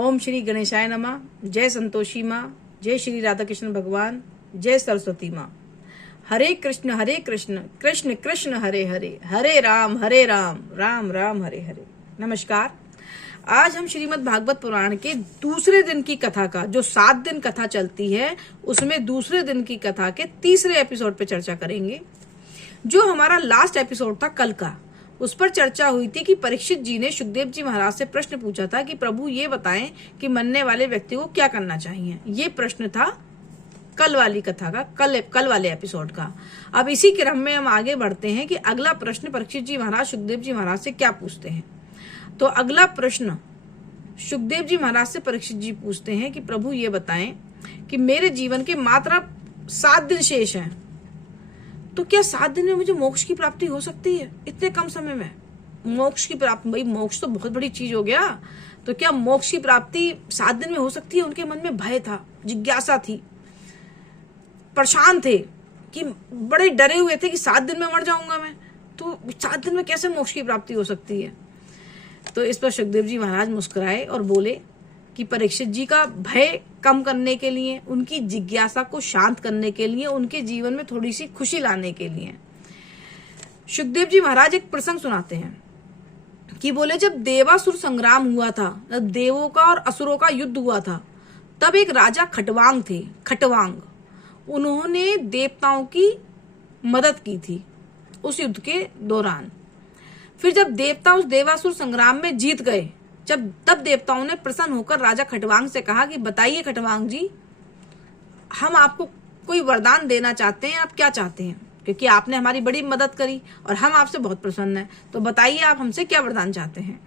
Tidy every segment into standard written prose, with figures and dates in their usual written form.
ओम श्री गणेशाय नमः। जय संतोषी माँ, जय श्री राधा कृष्ण भगवान, जय सरस्वती माँ। हरे कृष्ण कृष्ण कृष्ण हरे हरे, हरे राम राम राम हरे हरे। नमस्कार। आज हम श्रीमद् भागवत पुराण के दूसरे दिन की कथा का, जो 7 दिन कथा चलती है, उसमें दूसरे दिन की कथा के तीसरे एपिसोड पे चर्चा करेंगे। जो हमारा लास्ट एपिसोड था कल का, उस पर चर्चा हुई थी कि परीक्षित जी ने सुखदेव जी महाराज से प्रश्न पूछा था कि प्रभु ये बताएं कि मरने वाले व्यक्ति को क्या करना चाहिए। ये प्रश्न था कल वाली कथा का, कल वाले एपिसोड का। अब इसी क्रम में हम आगे बढ़ते हैं कि अगला प्रश्न परीक्षित जी महाराज सुखदेव जी महाराज से क्या पूछते हैं। तो अगला प्रश्न सुखदेव जी महाराज से परीक्षित जी पूछते हैं कि प्रभु ये बताएं कि मेरे जीवन के मात्र 7 दिन शेष हैं, तो क्या 7 दिन में मुझे मोक्ष की प्राप्ति हो सकती है? इतने कम समय में मोक्ष की प्राप्ति, भाई मोक्ष तो बहुत बड़ी चीज हो गया, तो क्या मोक्ष की प्राप्ति 7 दिन में हो सकती है? उनके मन में भय था, जिज्ञासा थी, परेशान थे कि बड़े डरे हुए थे कि 7 दिन में मर जाऊंगा मैं, तो 7 दिन में कैसे मोक्ष की प्राप्ति हो सकती है? तो इस पर सुखदेव जी महाराज मुस्कुराए और बोले कि परीक्षित जी का भय कम करने के लिए, उनकी जिज्ञासा को शांत करने के लिए, उनके जीवन में थोड़ी सी खुशी लाने के लिए सुखदेव जी महाराज एक प्रसंग सुनाते हैं कि बोले जब देवासुर संग्राम हुआ था, जब देवों का और असुरों का युद्ध हुआ था, तब एक राजा खटवांग थे, खटवांग। उन्होंने देवताओं की मदद की थी उस युद्ध के दौरान। फिर जब देवता उस देवासुर संग्राम में जीत गए, तब देवताओं ने प्रसन्न होकर राजा खटवांग से कहा कि बताइए खटवांग जी, हम आपको कोई वरदान देना चाहते हैं, आप क्या चाहते हैं? क्योंकि आपने हमारी बड़ी मदद करी और हम आपसे बहुत प्रसन्न हैं, तो बताइए आप हमसे क्या वरदान चाहते हैं।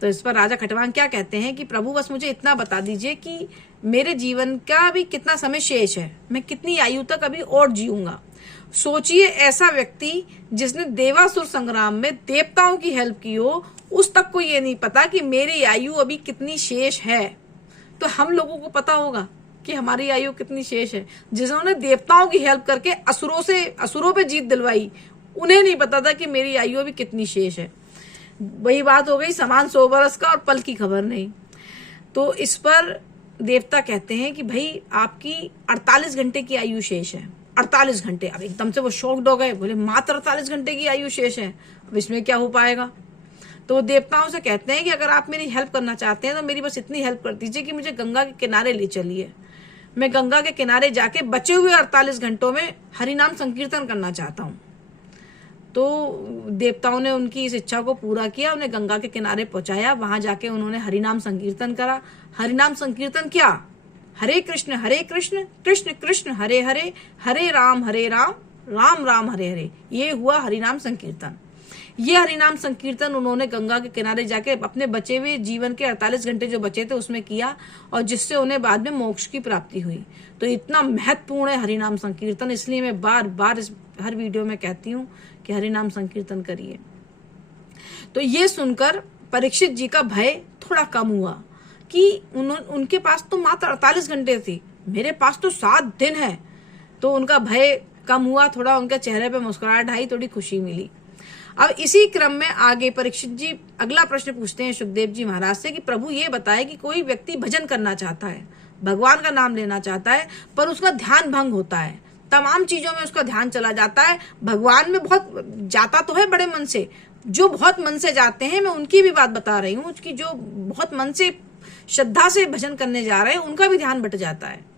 तो इस पर राजा खटवांग क्या कहते हैं कि प्रभु बस मुझे इतना बता दीजिए कि मेरे जीवन का अभी कितना समय शेष है, मैं कितनी आयु तक अभी और जीऊंगा। सोचिए, ऐसा व्यक्ति जिसने देवासुर संग्राम में देवताओं की हेल्प की हो, उस तक को ये नहीं पता कि मेरी आयु अभी कितनी शेष है। तो हम लोगों को पता होगा कि हमारी आयु कितनी शेष है। जिन्होंने देवताओं की हेल्प करके असुरों पे जीत दिलवाई, उन्हें नहीं पता था कि मेरी आयु अभी कितनी शेष है। वही बात हो गई, समान 100 बरस का और पल की खबर नहीं। तो इस पर देवता कहते हैं कि भाई आपकी 48 घंटे की आयु शेष है। 48 घंटे। अब एकदम से वो शॉक्ड हो गए, बोले मात्र 48 घंटे की आयु शेष है, अब इसमें क्या हो पाएगा? तो वो देवताओं से कहते हैं कि अगर आप मेरी हेल्प करना चाहते हैं तो मेरी बस इतनी हेल्प कर दीजिए कि मुझे गंगा के किनारे ले चलिए। मैं गंगा के किनारे जाके बचे हुए 48 घंटों में हरिनाम संकीर्तन करना चाहता हूँ। तो देवताओं ने उनकी इस इच्छा को पूरा किया, उन्हें गंगा के किनारे पहुंचाया। वहां जाके उन्होंने हरिनाम संकीर्तन करा। हरिनाम संकीर्तन क्या? हरे कृष्ण कृष्ण कृष्ण हरे हरे, हरे राम राम राम हरे हरे। ये हुआ हरिनाम संकीर्तन। ये हरिनाम संकीर्तन उन्होंने गंगा के किनारे जाके अपने बचे हुए जीवन के 48 घंटे जो बचे थे उसमें किया, और जिससे उन्हें बाद में मोक्ष की प्राप्ति हुई। तो इतना महत्वपूर्ण है हरिनाम संकीर्तन, इसलिए मैं बार बार इस हर वीडियो में कहती हूँ कि हरिनाम संकीर्तन करिए। तो ये सुनकर परीक्षित जी का भय थोड़ा कम हुआ कि उनके पास तो मात्र 48 घंटे थी, मेरे पास तो 7 दिन है। तो उनका भय कम हुआ, थोड़ा उनके चेहरे पे मुस्कुराहट आई, थोड़ी खुशी मिली। अब इसी क्रम में आगे परीक्षित जी अगला प्रश्न पूछते हैं सुखदेव जी महाराज से कि प्रभु ये बताए कि कोई व्यक्ति भजन करना चाहता है, भगवान का नाम लेना चाहता है, पर उसका ध्यान भंग होता है, तमाम चीजों में उसका ध्यान चला जाता है। भगवान में बहुत जाता तो है बड़े मन से, जो बहुत मन से जाते हैं, मैं उनकी भी बात बता रही हूँ कि जो बहुत मन से श्रद्धा से भजन करने जा रहे हैं उनका भी ध्यान बट जाता है।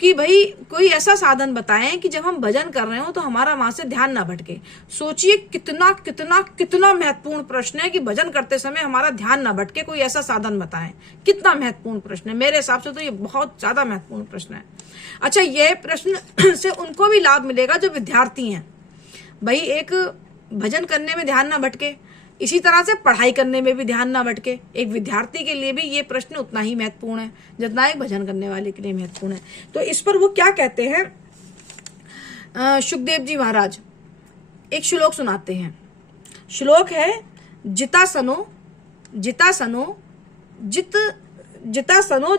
कि भाई कोई ऐसा साधन बताएं कि जब हम भजन कर रहे हो तो हमारा वहां से ध्यान ना भटके। सोचिए कितना कितना कितना महत्वपूर्ण प्रश्न है कि भजन करते समय हमारा ध्यान ना भटके। कोई ऐसा साधन बताएं, कितना महत्वपूर्ण प्रश्न है। मेरे हिसाब से तो ये बहुत ज्यादा महत्वपूर्ण प्रश्न है। अच्छा, यह प्रश्न से उनको भी लाभ मिलेगा जो विद्यार्थी हैं। भाई एक भजन करने में ध्यान ना भटके, इसी तरह से पढ़ाई करने में भी ध्यान ना भटके। एक विद्यार्थी के लिए भी ये प्रश्न उतना ही महत्वपूर्ण है जितना एक भजन करने वाले के लिए महत्वपूर्ण है। तो इस पर वो क्या कहते हैं सुखदेव जी महाराज, एक श्लोक सुनाते हैं। श्लोक है जितासनो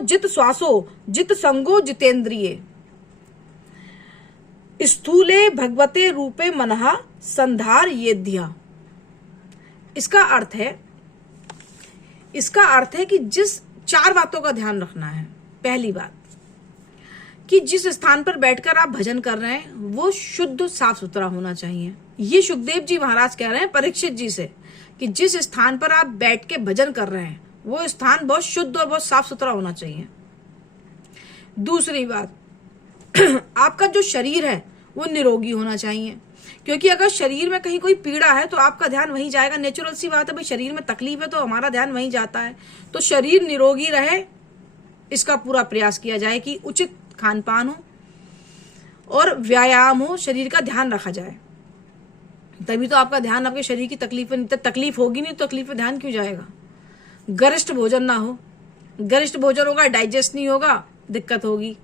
जित श्वासो जित संगो जितेंद्रिये, स्थूले भगवते रूपे मनहा संधार येध्या। इसका अर्थ है कि जिस 4 बातों का ध्यान रखना है। पहली बात कि जिस स्थान पर बैठकर आप भजन कर रहे हैं वो शुद्ध साफ सुथरा होना चाहिए। ये सुखदेव जी महाराज कह रहे हैं परीक्षित जी से कि जिस स्थान पर आप बैठ के भजन कर रहे हैं वो स्थान बहुत शुद्ध और बहुत साफ सुथरा होना चाहिए। दूसरी बात, आपका जो शरीर है वो निरोगी होना चाहिए, क्योंकि अगर शरीर में कहीं कोई पीड़ा है तो आपका ध्यान वहीं जाएगा। नेचुरल सी बात है भाई, शरीर में तकलीफ है तो हमारा ध्यान वहीं जाता है। तो शरीर निरोगी रहे इसका पूरा प्रयास किया जाए कि उचित खान पान हो और व्यायाम हो, शरीर का ध्यान रखा जाए, तभी तो आपका ध्यान आपके शरीर की तकलीफ होगी नहीं तो तकलीफ पे ध्यान क्यों जाएगा। गरिष्ठ भोजन ना हो, गरिष्ठ भोजन होगा डाइजेस्ट नहीं होगा, दिक्कत होगी।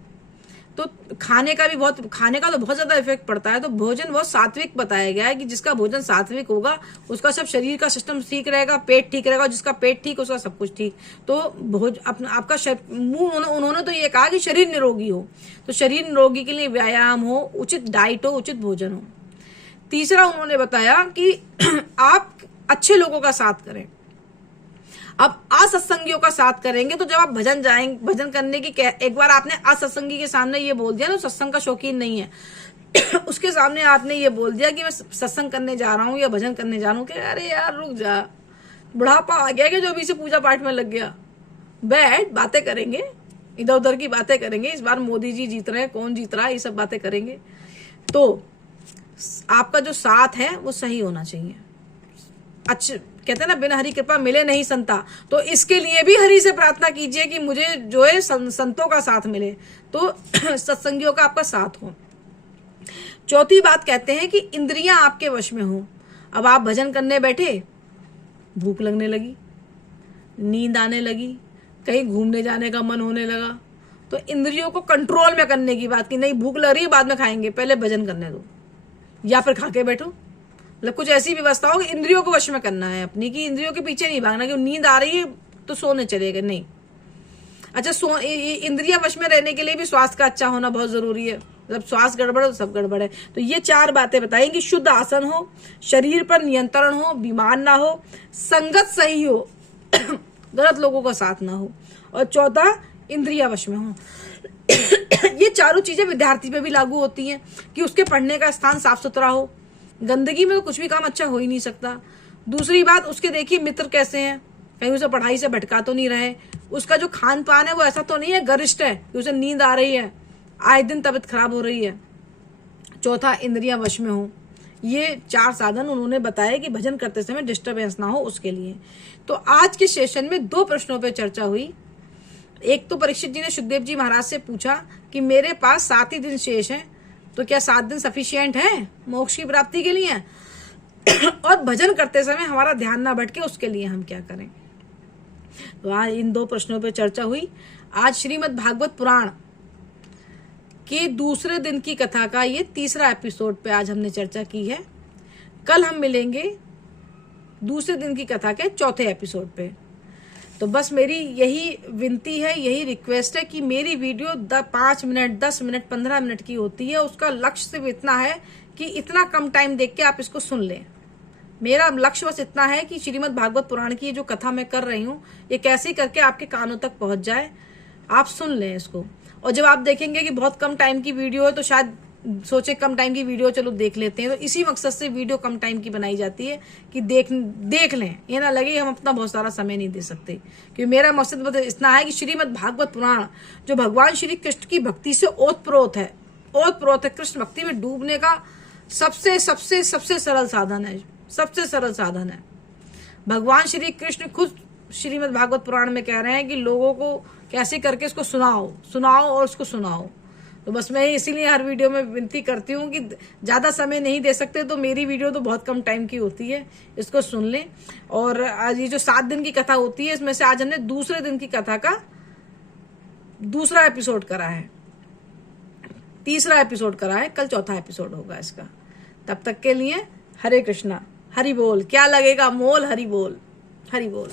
तो खाने का तो बहुत ज्यादा इफेक्ट पड़ता है। तो भोजन बहुत सात्विक बताया गया है कि जिसका भोजन सात्विक होगा उसका सब शरीर का सिस्टम ठीक रहेगा, पेट ठीक रहेगा, जिसका पेट ठीक उसका सब कुछ ठीक। तो आपका मुंह उन्होंने तो ये कहा कि शरीर निरोगी हो, तो शरीर निरोगी के लिए व्यायाम हो, उचित डाइट हो, उचित भोजन हो। तीसरा उन्होंने बताया कि आप अच्छे लोगों का साथ करें। अब असत्संगियों का साथ करेंगे तो जब आप भजन करने की एक बार आपने असत्संगी के सामने ये बोल दिया ना सत्संग का शौकीन नहीं है उसके सामने आपने ये बोल दिया कि मैं सत्संग करने जा रहा हूँ या भजन करने जा रहा हूँ, कि अरे यार रुक जा, बुढ़ापा आ गया कि जो अभी से पूजा पाठ में लग गया। बैठ, बातें करेंगे, इधर उधर की बातें करेंगे, इस बार मोदी जी जीत रहे हैं, कौन जीत रहा है, ये सब बातें करेंगे। तो आपका जो साथ है वो सही होना चाहिए। अच्छा, कहते हैं ना बिना हरि कृपा मिले नहीं संता, तो इसके लिए भी हरि से प्रार्थना कीजिए कि मुझे जो है संतों का साथ मिले, तो सत्संगियों का आपका साथ हो। चौथी बात कहते हैं कि इंद्रियां आपके वश में हो। अब आप भजन करने बैठे, भूख लगने लगी, नींद आने लगी, कहीं घूमने जाने का मन होने लगा, तो इंद्रियों को कंट्रोल में करने की बात की, नहीं भूख लग रही है बाद में खाएंगे, पहले भजन करने दो, या फिर खा के बैठो। मतलब कुछ ऐसी व्यवस्था हो कि इंद्रियों को वश में करना है अपनी, कि इंद्रियों के पीछे नहीं भागना कि नींद आ रही है तो सोने चले गए, नहीं। अच्छा, इंद्रियां वश में रहने के लिए भी स्वास्थ्य का अच्छा होना बहुत जरूरी है। जब स्वास्थ्य गड़बड़ है तो सब गड़बड़ है। तो ये 4 बातें बताई कि शुद्ध आसन हो, शरीर पर नियंत्रण हो, बीमार ना हो, संगत सही हो गलत लोगों का साथ ना हो, और चौथा इंद्रिया वश में हो। ये चारों चीजें विद्यार्थी पे भी लागू होती हैं कि उसके पढ़ने का स्थान साफ सुथरा हो, गंदगी में तो कुछ भी काम अच्छा हो ही नहीं सकता। दूसरी बात, उसके देखिए मित्र कैसे हैं, कहीं उसे पढ़ाई से भटका तो नहीं रहे, उसका जो खान पान है वो ऐसा तो नहीं है गरिष्ठ है कि उसे नींद आ रही है, आए दिन तबीयत खराब हो रही है। चौथा, इंद्रियां वश में हो। ये 4 साधन उन्होंने बताया कि भजन करते समय डिस्टर्बेंस ना हो उसके लिए। तो आज के सेशन में 2 प्रश्नों पर चर्चा हुई। एक तो परीक्षित जी ने सुखदेव जी महाराज से पूछा कि मेरे पास 7 ही दिन शेष हैं, तो क्या 7 दिन सफिशिएंट है मोक्ष की प्राप्ति के लिए और भजन करते समय हमारा ध्यान ना भटके उसके लिए हम क्या करें। तो आज इन 2 प्रश्नों पर चर्चा हुई। आज श्रीमद् भागवत पुराण के दूसरे दिन की कथा का ये 3रा एपिसोड पे आज हमने चर्चा की है। कल हम मिलेंगे दूसरे दिन की कथा के 4थे एपिसोड पे। तो बस मेरी यही विनती है, यही रिक्वेस्ट है कि मेरी वीडियो 5 मिनट, 10 मिनट, 15 मिनट की होती है। उसका लक्ष्य सिर्फ इतना है कि इतना कम टाइम देख के आप इसको सुन लें। मेरा लक्ष्य बस इतना है कि श्रीमद् भागवत पुराण की जो कथा मैं कर रही हूँ ये कैसे करके आपके कानों तक पहुंच जाए, आप सुन लें इसको। और जब आप देखेंगे कि बहुत कम टाइम की वीडियो है तो शायद सोचे कम टाइम की वीडियो चलो देख लेते हैं, तो इसी मकसद से वीडियो कम टाइम की बनाई जाती है कि देख लें, ये ना लगे हम अपना बहुत सारा समय नहीं दे सकते। क्योंकि मेरा मकसद बस इतना है कि श्रीमद् भागवत पुराण जो भगवान श्री कृष्ण की भक्ति से ओतप्रोत है, कृष्ण भक्ति में डूबने का सबसे सबसे सबसे सरल साधन है, सबसे सरल साधन है। भगवान श्री कृष्ण खुद श्रीमद् भागवत पुराण में कह रहे हैं कि लोगों को कैसे करके इसको सुनाओ और उसको सुनाओ। तो बस मैं इसीलिए हर वीडियो में विनती करती हूँ कि ज्यादा समय नहीं दे सकते तो मेरी वीडियो तो बहुत कम टाइम की होती है, इसको सुन लें। और आज ये जो 7 दिन की कथा होती है इसमें से आज हमने दूसरे दिन की कथा का 2रा एपिसोड करा है, 3रा एपिसोड करा है, कल 4था एपिसोड होगा इसका। तब तक के लिए हरे कृष्णा, हरि बोल। क्या लगेगा मोल, हरि बोल, हरि बोल।